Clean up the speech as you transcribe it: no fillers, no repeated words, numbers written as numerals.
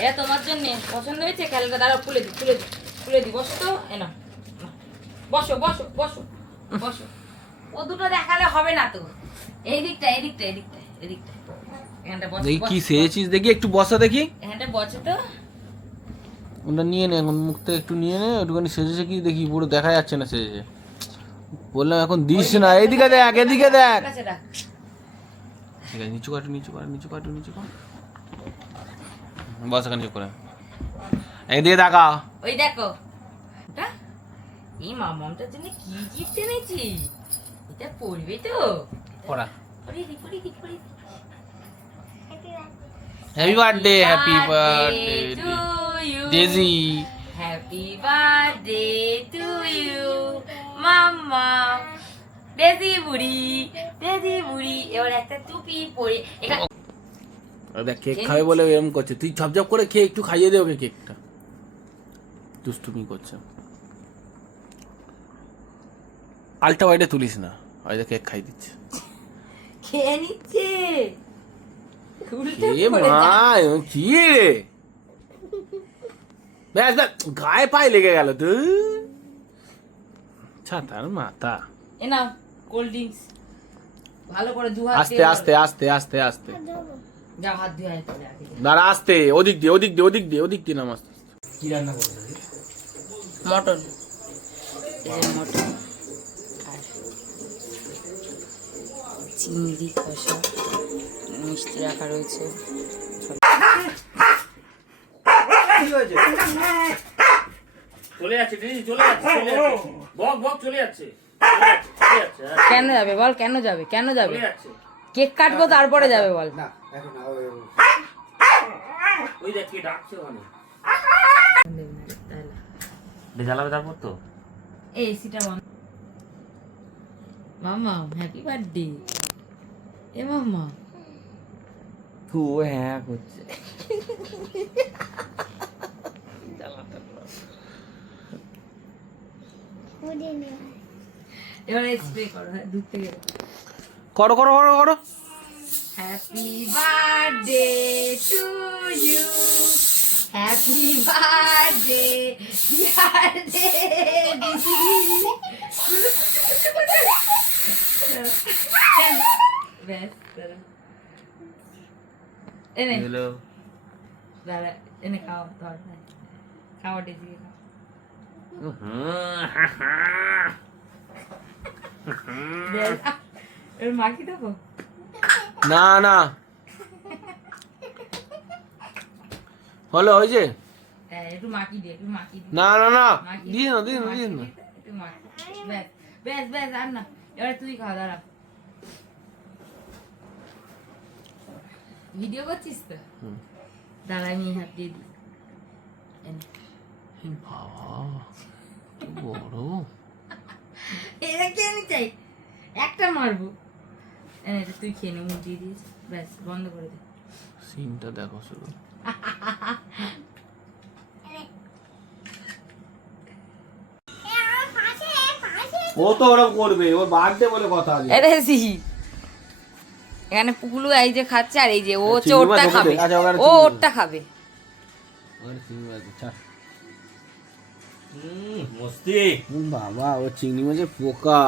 এটা তোমার জন্য পছন্দ হয়েছে খেলাটা, দাঁড়াও খুলে দি বসো তো, এনা বসো বসো বসো বসো। ও দুটো দেখালে হবে না তো, এই দিকটা এখানটা বসো। দেখি কি সেজেছিস, দেখি একটু বসা দেখি। এখানটা বসো তো। ওটা নিয়ে নে, এখন মুখটা একটু নিয়ে নে, একটুখানি সেজেছে কি দেখি, পুরো দেখা যাচ্ছে না সেজেছে। বললাম এখন দিস না, এদিকে দেখ এদিকে দেখ। ঠিক আছে, রাখ। ঠিক আছে, নিচু কর। বস এখানে চুপ করে, এদিকে তাকা। ওই দেখো ওটা, এই মামামটার জন্য কি গিফট এনেছি, এটা পড়বে তো। পড়া। পড়ি দি। Happy birthday to you Daisy. Happy birthday to you mamma. Daisy বুড়ি। এবার একটা টুপি পরে দেখ কেক খাবে বলে এরকম করছে, তুই ঝপঝপ করে খেয়ে একটু খাইয়ে দে ওকে কেকটা। দুষ্টুমি করছে, আলটা বাইরে তুলিস না, হয়তো কেক খাই দিচ্ছে। খেয়ে নিচ্ছে। এ মা, কি রে, ব্যাস গায়ে পায়ে লেগে গেল তো। ছাতার মাথা। এ নাও কোল্ড ড্রিঙ্কস, ভালো করে দু হাত আস্তে যাও, হাত ধুয়ে আয় তাহলে আগে। দাঁড়া, আস্তে, ওদিক দিয়ে নাম আস্তে। কি রান্না করবে? মটন, এই যে মটন আর চিংড়ি কষা, মিষ্টি রাখা রয়েছে। চলে যাচ্ছে বক চলে যাচ্ছে। কেন যাবে বল, কেন যাবে কেক কাটবো তারপরে যাবে বল। ওই দেখ কি ডাকছে ওখানে। জ্বালাবে তারপর তো এই এসিটা বন্ধ। Mamma happy birthday. এ মাম্মা তু হ্যাঁ করছে। এবারে স্প্রে করো, হ্যাঁ দূর থেকে করো। Happy birthday to you, happy birthday এনে হ্যালো দাদা, এনে খাও খাও ডেজি খাও। এর মাখি দেবো না হলো ওই যে, একটু মাখি দিয়ে না দিয়ে না। একটু মাখি, ব্যাস আর না। এবার তুই খাওয়া, দাঁড়া। ভিডিও করছিস তো, দাঁড়া আমি হাত দিয়ে দিই। বাবা কি বড়, এটা কে আমি চাই একটা মারবো। এটা তুই খেয়ে নে, মুখ দিয়ে দিয়েছিস, ব্যাস বন্ধ করে দে। সিনটা দেখো শুধু। ও তো ওরকম করবে, ওর বার্থডে বলে কথা আছে। এটা এখানে পুকুলু এই যে খাচ্ছে, আর এই যে ও হচ্ছে ওরটা খাবে, ও ওরটা খাবে। মস্তি বাবা, ও চিংড়ি মাছের পোকা।